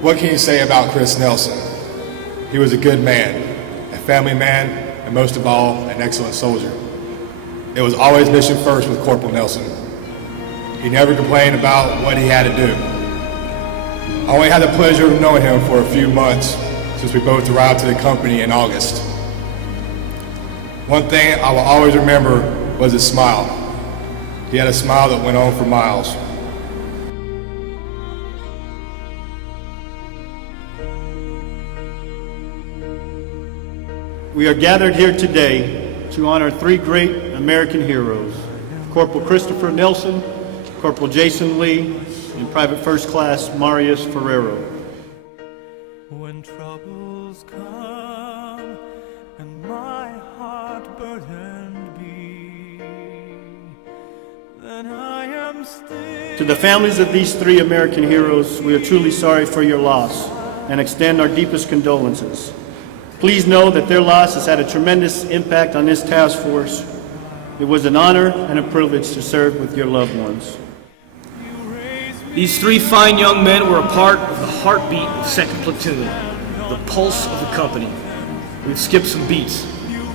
What can you say about Chris Nelson? He was a good man, a family man, and most of all, an excellent soldier. It was always mission first with Corporal Nelson. He never complained about what he had to do. I only had the pleasure of knowing him for a few months since we both arrived to the company in August. One thing I will always remember was his smile. He had a smile that went on for miles. We are gathered here today to honor three great American heroes, Corporal Christopher Nelson, Corporal Jason Lee, and Private First Class Marius Ferrero. When troubles come and my heart burdened be, then I am still. To the families of these three American heroes, we are truly sorry for your loss and extend our deepest condolences. Please know that their loss has had a tremendous impact on this task force. It was an honor and a privilege to serve with your loved ones. These three fine young men were a part of the heartbeat of 2nd Platoon, the pulse of the company. We've skipped some beats.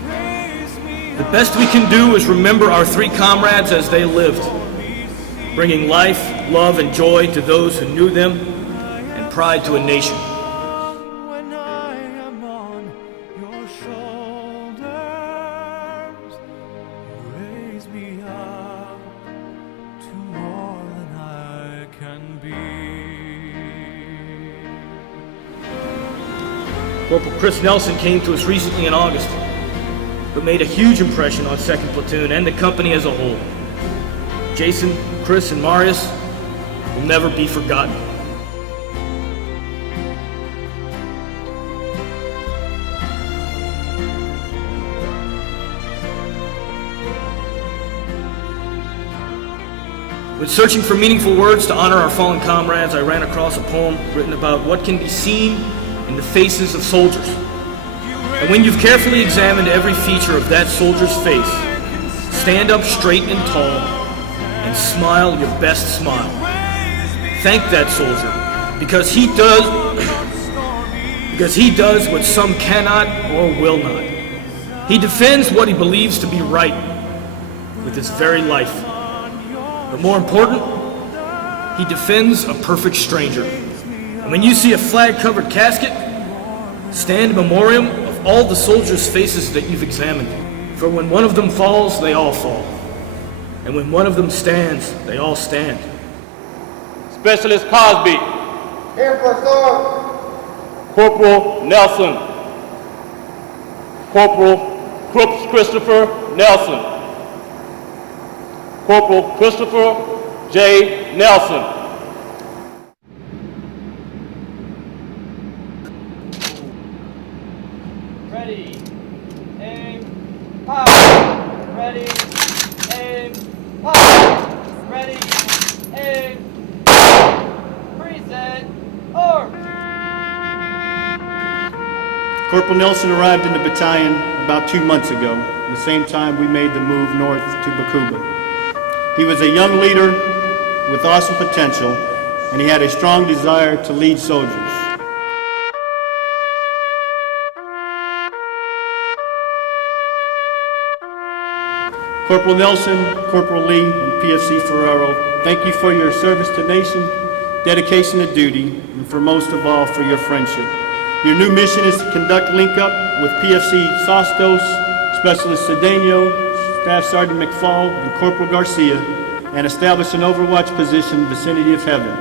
The best we can do is remember our three comrades as they lived, bringing life, love, and joy to those who knew them, and pride to a nation. Corporal Chris Nelson came to us recently in August, but made a huge impression on 2nd Platoon and the company as a whole. Jason, Chris, and Marius will never be forgotten. When searching for meaningful words to honor our fallen comrades, I ran across a poem written about what can be seen in the faces of soldiers. And when you've carefully examined every feature of that soldier's face, stand up straight and tall and smile your best smile. Thank that soldier, because he does what some cannot or will not. He defends what he believes to be right with his very life. But more important, he defends a perfect stranger. And when you see a flag-covered casket, stand in memoriam of all the soldiers' faces that you've examined. For when one of them falls, they all fall. And when one of them stands, they all stand. Specialist Cosby. Here for sword. Corporal Nelson. Corporal Christopher Nelson. Corporal Christopher J. Nelson. Ready, aim, fire. Ready, aim, fire. Ready, aim, preset, or. Corporal Nelson arrived in the battalion about 2 months ago, the same time we made the move north to Bakuba. He was a young leader with awesome potential, and he had a strong desire to lead soldiers. Corporal Nelson, Corporal Lee, and PFC Ferrero, thank you for your service to nation, dedication to duty, and for most of all, for your friendship. Your new mission is to conduct link-up with PFC Sostos, Specialist Cedeno, Staff Sergeant McFall, and Corporal Garcia, and establish an overwatch position in the vicinity of heaven.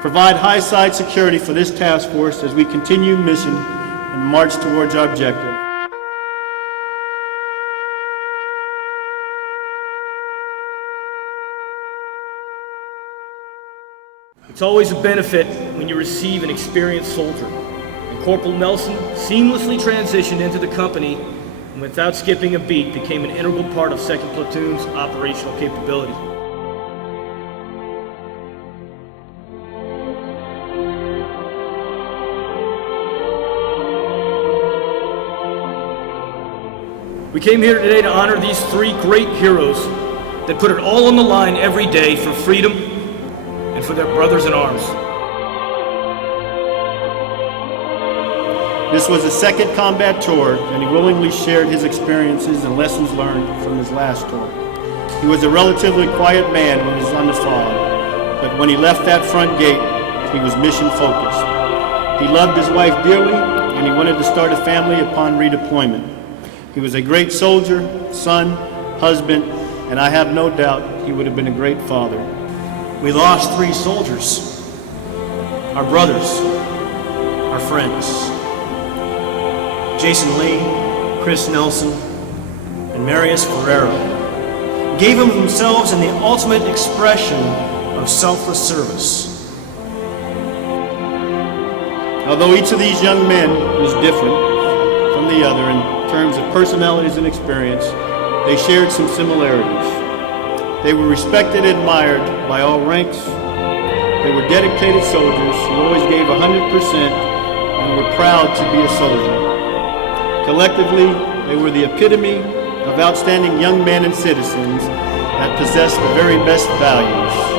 Provide high-side security for this task force as we continue mission and march towards our objective. It's always a benefit when you receive an experienced soldier. And Corporal Nelson seamlessly transitioned into the company and without skipping a beat became an integral part of 2nd Platoon's operational capability. We came here today to honor these three great heroes that put it all on the line every day for freedom and for their brothers in arms. This was his second combat tour, and he willingly shared his experiences and lessons learned from his last tour. He was a relatively quiet man when he was on the farm, but when he left that front gate, he was mission-focused. He loved his wife dearly, and he wanted to start a family upon redeployment. He was a great soldier, son, husband, and I have no doubt he would have been a great father. We lost 3 soldiers, our brothers, our friends. Jason Lee, Chris Nelson, and Marius Ferrero gave of themselves in the ultimate expression of selfless service. Although each of these young men was different from the other in terms of personalities and experience, they shared some similarities. They were respected and admired by all ranks. They were dedicated soldiers who always gave 100% and were proud to be a soldier. Collectively, they were the epitome of outstanding young men and citizens that possessed the very best values.